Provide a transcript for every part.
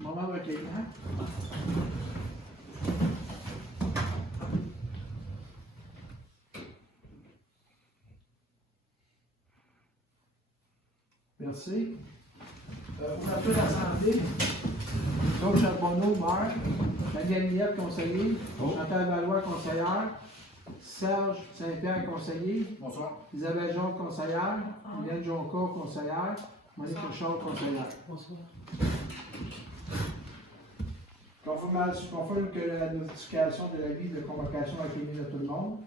Moment de recueillement. Merci. Ouverture d'assemblée. Claude Charbonneau, maire. Daniel Millette, conseiller. Chantal Valois, conseillère. Serge Saint-Pierre, conseiller. Bonsoir. Isabelle Jonc, conseillère. Hélène Jonca, conseillère. Monique Richard, conseillère. Bonsoir. Conforme que la notification de l'avis de convocation a été mise à tout le monde.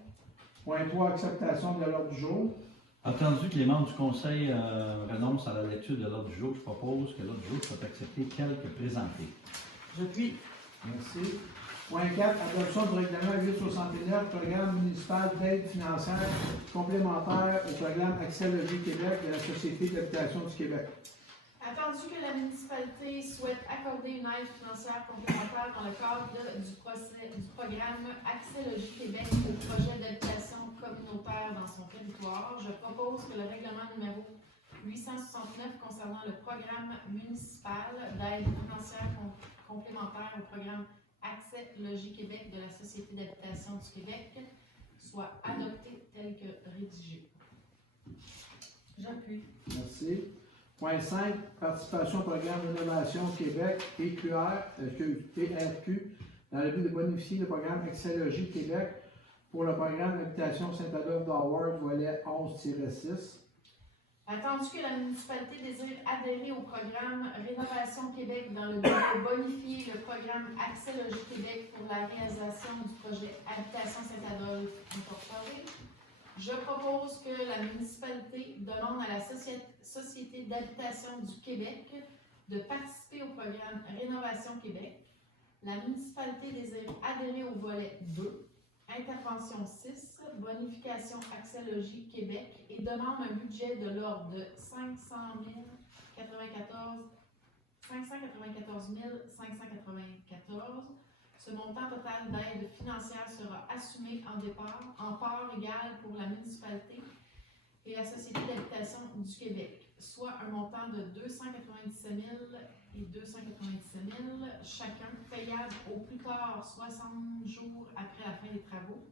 Point 3, acceptation de l'ordre du jour. Attendu que les membres du Conseil renoncent à la lecture de l'ordre du jour, je propose que l'ordre du jour soit accepté tel que présenté. J'appuie. Merci. Point 4, adoption du règlement 869, programme municipal d'aide financière complémentaire au programme Accès Logis Québec de la Société d'habitation du Québec. Attendu que la municipalité souhaite accorder une aide financière complémentaire dans le cadre du programme Accès Logis Québec au projet d'habitation communautaire dans son territoire, je propose que le règlement numéro 869 concernant le programme municipal d'aide financière complémentaire au programme Accès Logis Québec de la Société d'habitation du Québec soit adopté tel que rédigé. J'appuie. Merci. Point 5, participation au programme Rénovation Québec, ERQ, dans le but de bonifier le programme Accès Logis Québec pour le programme Habitation Saint-Adolphe d'Howard, volet 11-6. Attendu que la municipalité désire adhérer au programme Rénovation Québec dans le but de bonifier le programme Accès Logis Québec pour la réalisation du projet Habitation Saint-Adolphe incorporé, je propose que la municipalité demande à la Société d'habitation du Québec de participer au programme Rénovation Québec. La municipalité désire adhérer au volet 2, Intervention 6, Bonification Accès Logis Québec et demande un budget de l'ordre de 594 594. Ce montant total d'aide financière sera assumé en part égale pour la municipalité et la Société d'habitation du Québec, soit un montant de 297 000 et 297 000 chacun, payable au plus tard 60 jours après la fin des travaux.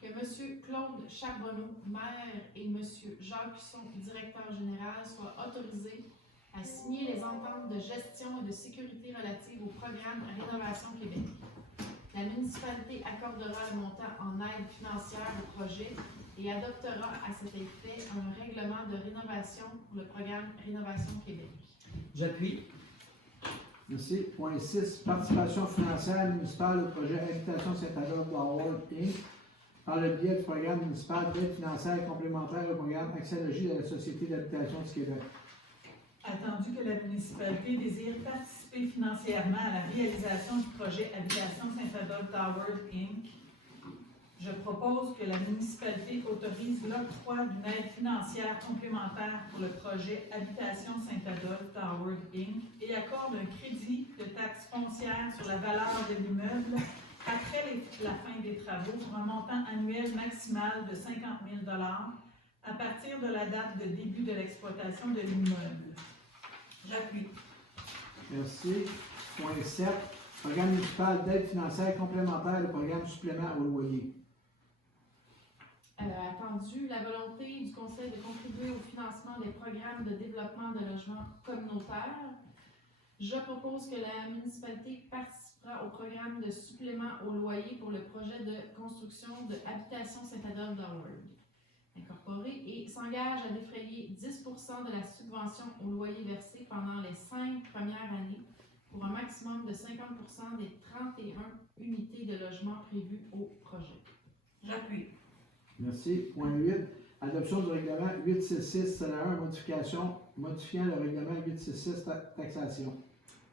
Que M. Claude Charbonneau, maire, et M. Jacques Husson, directeur général, soient autorisés à signer les ententes de gestion et de sécurité relatives au programme Rénovation Québec. La municipalité accordera le montant en aide financière au projet et adoptera à cet effet un règlement de rénovation pour le programme Rénovation Québec. J'appuie. Merci. Point 6, participation financière municipale au projet Habitation Saint-Adolphe d'Howard, Inc. par le biais du programme municipal d'aide financière complémentaire au programme Accès Logis de la Société d'habitation du Québec. Attendu que la municipalité désire participer financièrement à la réalisation du projet Habitation Saint-Adolphe Tower Inc., je propose que la municipalité autorise l'octroi d'une aide financière complémentaire pour le projet Habitation Saint-Adolphe Tower Inc. et accorde un crédit de taxe foncière sur la valeur de l'immeuble après la fin des travaux pour un montant annuel maximal de 50 000 $ à partir de la date de début de l'exploitation de l'immeuble. J'appuie. Merci. Point 7, programme municipal d'aide financière complémentaire au programme supplément au loyer. Attendu, la volonté du Conseil de contribuer au financement des programmes de développement de logements communautaires, je propose que la municipalité participera au programme de supplément au loyer pour le projet de construction de Habitation Saint-Adolphe d'Howard incorporé et s'engage à défrayer 10 % de la subvention au loyer versé pendant les 5 premières années pour un maximum de 50 % des 31 unités de logement prévues au projet. J'appuie. Merci. Point 8, adoption du règlement 866, modifiant le règlement 866 taxation.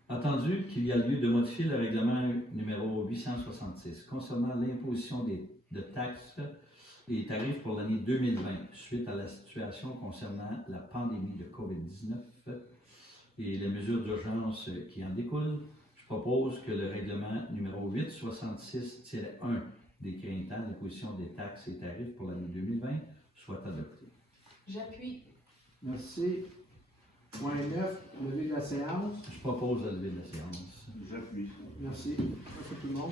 Attendu qu'il y a lieu de modifier le règlement numéro 866 concernant l'imposition de taxes et tarifs pour l'année 2020 suite à la situation concernant la pandémie de COVID-19 et les mesures d'urgence qui en découlent, je propose que le règlement numéro 866-1 décrétant l'imposition des taxes et tarifs pour l'année 2020 soit adopté. J'appuie. Merci. Point 9, lever de la séance. Je propose de lever la séance. J'appuie. Merci. Ça, c'est tout le monde.